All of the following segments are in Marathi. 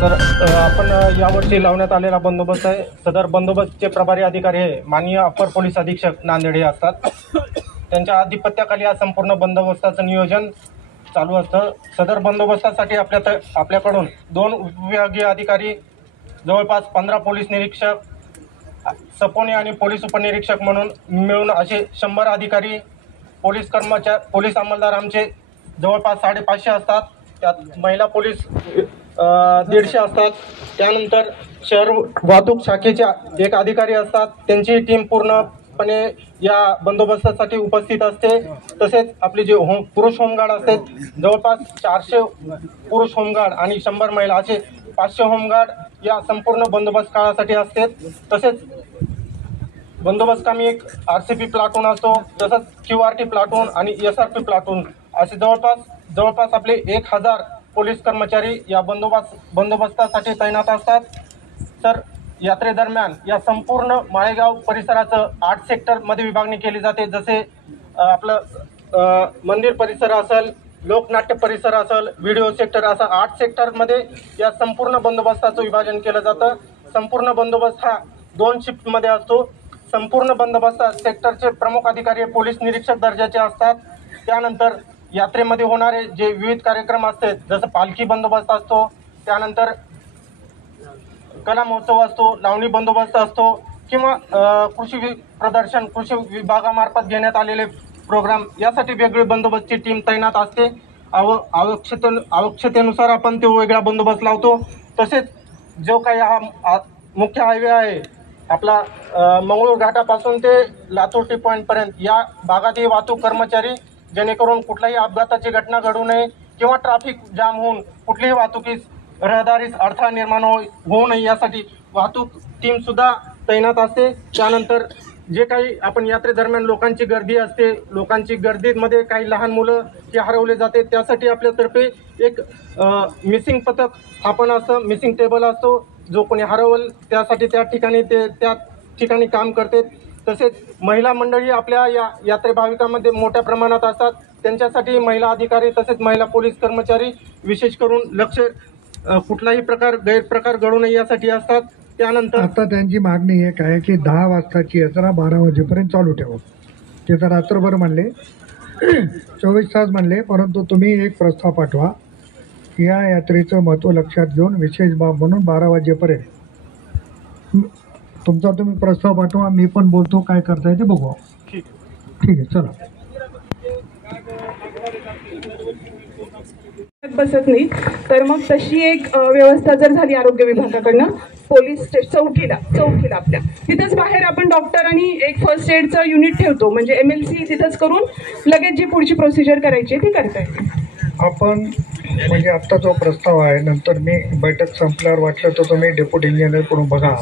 तर आपण यावर्षी लावण्यात आलेला बंदोबस्त आहे. सदर बंदोबस्तचे प्रभारी अधिकारी हे माननीय अपर पोलीस अधीक्षक नांदेड हे असतात. त्यांच्या अधिपत्याखाली हा संपूर्ण बंदोबस्ताचं नियोजन चालू असतं. सदर बंदोबस्तासाठी आपल्याकडून 2 उपविभागीय अधिकारी, जवळपास 15 पोलीस निरीक्षक, सपोनी आणि पोलीस उपनिरीक्षक म्हणून मिळून असे 100 अधिकारी, पोलीस अंमलदार आमचे जवळपास 550 असतात. त्यात महिला पोलीस 150 असतात. त्यानंतर शहर वाहतूक शाखेच्या 1 अधिकारी असतात. त्यांची टीम पूर्णपणे या बंदोबस्तासाठी उपस्थित असते. तसेच आपले जे पुरुष होमगार्ड असतात, जवळपास 400 पुरुष होमगार्ड आणि 100 महिला असे 500 होमगार्ड या संपूर्ण बंदोबस्त काळासाठी असतात. तसेच बंदोबस्त कामी एक RCP प्लाटून असतो, तसंच QRT प्लाटून आणि SRP प्लाटून असे जवळपास आपले 1000 पोलीस कर्मचारी या बंदोबस्तासाठी तैनात असतात. तर यात्रेदरम्यान या संपूर्ण माळेगाव परिसराचं 8 सेक्टरमध्ये विभागणी केली जाते. जसे आपलं मंदिर परिसर असेल, लोकनाट्य परिसर असेल, व्हिडिओ सेक्टर, असं 8 सेक्टरमध्ये या संपूर्ण बंदोबस्ताचं विभाजन केलं जातं. संपूर्ण बंदोबस्त हा 2 शिफ्टमध्ये असतो. संपूर्ण बंदोबस्त सेक्टरचे प्रमुख अधिकारी पोलीस निरीक्षक दर्जाचे असतात. त्यानंतर यात्रेमध्ये होणारे जे विविध कार्यक्रम असतात, जसं पालखी बंदोबस्त असतो, त्यानंतर कला महोत्सव असतो, लावणी बंदोबस्त असतो, किंवा कृषी प्रदर्शन कृषी विभागामार्फत घेण्यात आलेले प्रोग्राम, यासाठी वेगळी बंदोबस्तची टीम तैनात असते. आवश्यकतेनुसार आपण तो वेगळा बंदोबस्त लावतो. तसेच जो काही हा मुख्य हायवे आहे आपला, मंगळूर घाटापासून ते लातूर टी पॉईंटपर्यंत, या भागातील वाहतूक कर्मचारी जेणेकरून कुठल्याही अपघाताची घटना घडू नये किंवा ट्रॅफिक जाम होऊन कुठलीही वाहतुकीस रहदारीस अडथळा निर्माण होऊ नये यासाठी वाहतूक टीम सुद्धा तैनात असते. त्यानंतर जे काही आपण यात्रेदरम्यान लोकांची गर्दी असते, लोकांची गर्दीमध्ये काही लहान मुलं जे हरवले जाते, त्यासाठी आपल्यातर्फे एक मिसिंग पथक स्थापन असतं, मिसिंग टेबल असतो. जो कोणी हरवल त्यासाठी त्या ठिकाणी काम करते. तसेच महिला मंडळी आपल्या या यात्रे भाविकांमध्ये मोठ्या प्रमाणात असतात. त्यांच्यासाठी महिला अधिकारी तसेच महिला पोलीस कर्मचारी विशेष करून लक्ष कुठलाही गैरप्रकार घडू नये यासाठी असतात. त्यानंतर आता त्यांची मागणी एक आहे की 10 वाजताची यात्रा 12 वाजेपर्यंत चालू ठेवा. ते तर रात्रभर म्हणले, 24 तास म्हणले, परंतु तुम्ही एक प्रस्ताव पाठवा. या यात्रेचं महत्त्व लक्षात घेऊन विशेष बाब म्हणून 12 वाजेपर्यंत तुमचा तुम्ही प्रस्ताव पाठवा. मी पण बोलतो, काय करता येते बघू. ठीक आहे, चला. बसत नाही तर मग तशी एक व्यवस्था जर झाली आरोग्य विभागाकडनं, पोलीस चौकीला आपल्या तिथंच बाहेर आपण डॉक्टर आणि एक फर्स्ट एडचं युनिट ठेवतो. म्हणजे MLC तिथंच करून लगेच जी पुढची प्रोसिजर करायची ती करता येते. आपण म्हणजे आत्ता जो प्रस्ताव आहे, नंतर मी बैठक संपल्यावर वाटलं तर तुम्ही डेप्युटी इंजिनियरकडून बघा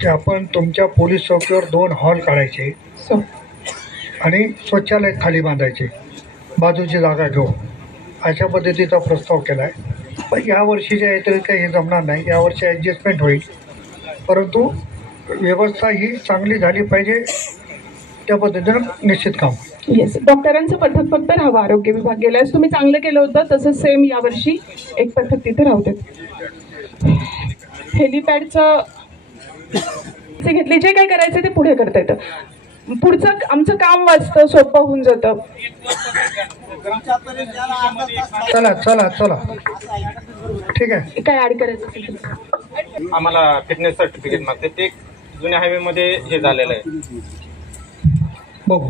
की आपण तुमच्या पोलीस चौकीवर 2 हॉल काढायचे आणि शौचालय खाली बांधायचे, बाजूची जागा घेऊ, अशा पद्धतीचा प्रस्ताव केला आहे. पण यावर्षीच्या यात्रेत काही हे जमणार नाही. यावर्षी ॲडजस्टमेंट होईल, परंतु व्यवस्था ही चांगली झाली पाहिजे त्या पद्धतीनं निश्चित काम. येस, डॉक्टरांचं पथक फक्त राहावं आरोग्य विभाग. गेल्यास तुम्ही चांगलं केलं होतं, तसंच सेम यावर्षी एक पथक तिथे राहू देत. हेलिपॅडचं घेतले, जे काय करायचं ते पुढे करता येतं. पुढचं आमचं काम वाचतं, सोपं होऊन जातं. चला ठीक आहे. काय ऍड करायचं? आम्हाला फिटनेस सर्टिफिकेट मागते. ते जुन्या हायवेमध्ये हे झालेलं आहे. बघू.